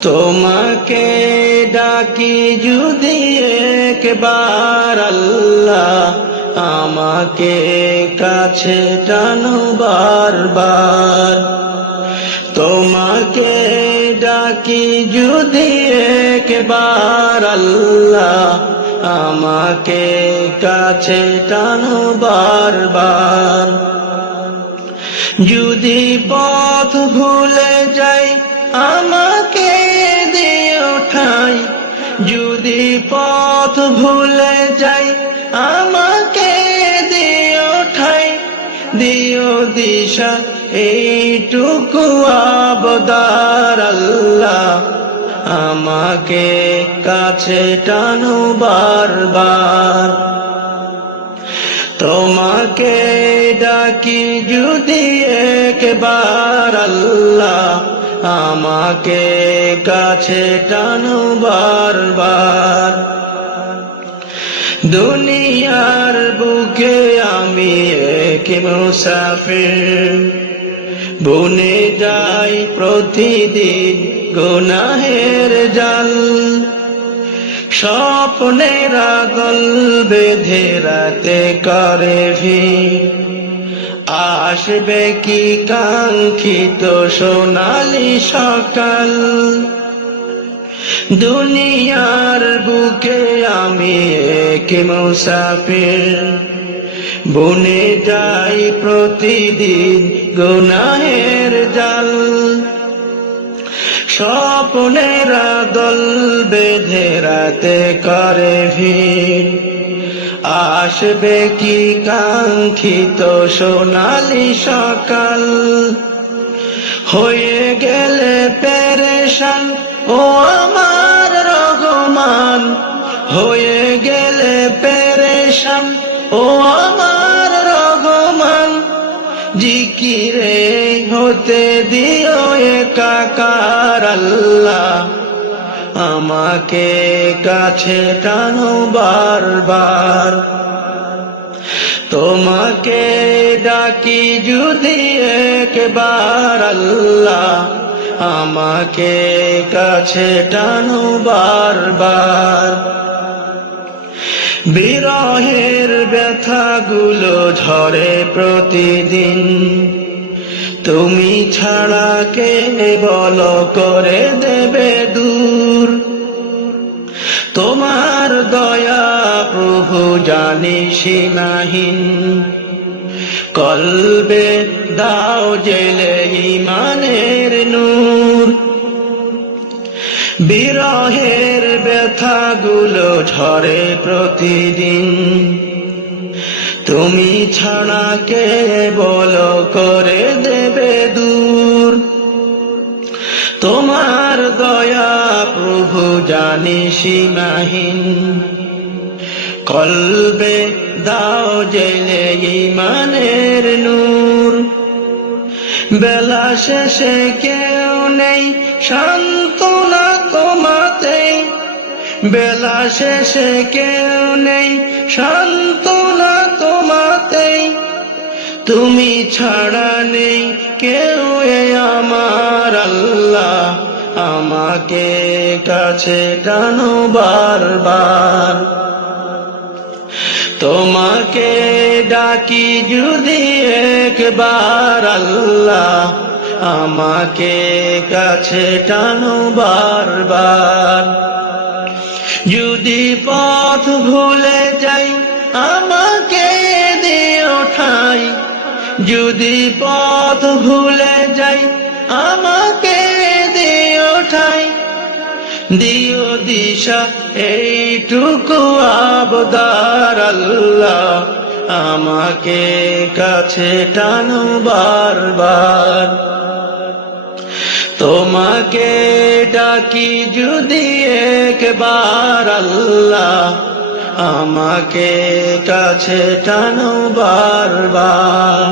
তোমাকে ডাকি যদি একবার আল্লাহ, আমাকে কাছে টানো বারবার। তোমাকে ডাকি যদি একবার আল্লাহ, আমাকে কাছে টানো বারবার। যদি পথ ভুলে যাই আমাকে দিও ঠাই, যদি পথ ভুলে যাই আমাকে দিও ঠাই। দিও দিশা এইটুকু আবদার আল্লাহ, আমাকে কাছে টানো বারবার। তোমাকে ডাকি যদি একবার আল্লাহ, আমাকে কাছে টানো বারবার। দুনিয়ার বুকে আমি এক মুসাফির, বুনে যাই প্রতিদিন গুনাহের জাল। স্বপ্নের আগল বেঁধে রাতে করে ভিড়, আসবে কি কাঙ্ক্ষিত সোনালি সকাল। দুনিয়ার বুকে আমি এক মুসাফির, বুনে যাই প্রতিদিন গুনাহের জাল। স্বপ্নের দল বেঁধে রাতে করে ভিড়, আসবে কি কাঙ্ক্ষিত সোনালি সকাল। হয়ে গেলে পেরেশান ও আমার রহমান, হয়ে গেলে পেরেশান ও আমার রহমান। জিকিরে হতে দিও একাকার আল্লাহ, আমাকে কাছে টানো বারবার। তোমাকে ডাকি যদি একবার আল্লাহ, আমাকে কাছে টানো বারবার। বিরহের ব্যথাগুলো ঝরে প্রতিদিন, তুমি ছাড়া কে বলো করে দেবে দূর। তোমার দয়া প্রভু জানি সীমাহীন, কলবে দাও জেলে ইমানের নূর। বিরহের ব্যথাগুলো ঝরে প্রতিদিন, তুমি ছাড়া কে বলো করে দেবে দূর। তোমার দয়া প্রভু জানি সীমাহীন, কলবে দাও জেলে ইমানের নূর। বেলা শেষে কেউ নেই সান্ত্বনা তোমাতে, বেলা শেষে কেউ নেই সান্ত্বনা তোমাতে। তুমি ছাড়া নেই কেউ এ আমার আল্লাহ, আমাকে কাছে টানো বারবার। তোমাকে ডাকি যদি একবার আল্লাহ, আমাকে কাছে টানো বারবার। যদি পথ ভুলে যাই আমাকে দিও ঠাই, যদি পথ ভুলে যাই আমাকে দিও ঠাই। দিও দিশা এইটুকু আবদার আল্লাহ, আমাকে কাছে টানো বারবার। তোমাকে ডাকি যদি একবার আল্লাহ, আমাকে কাছে টানো বারবার।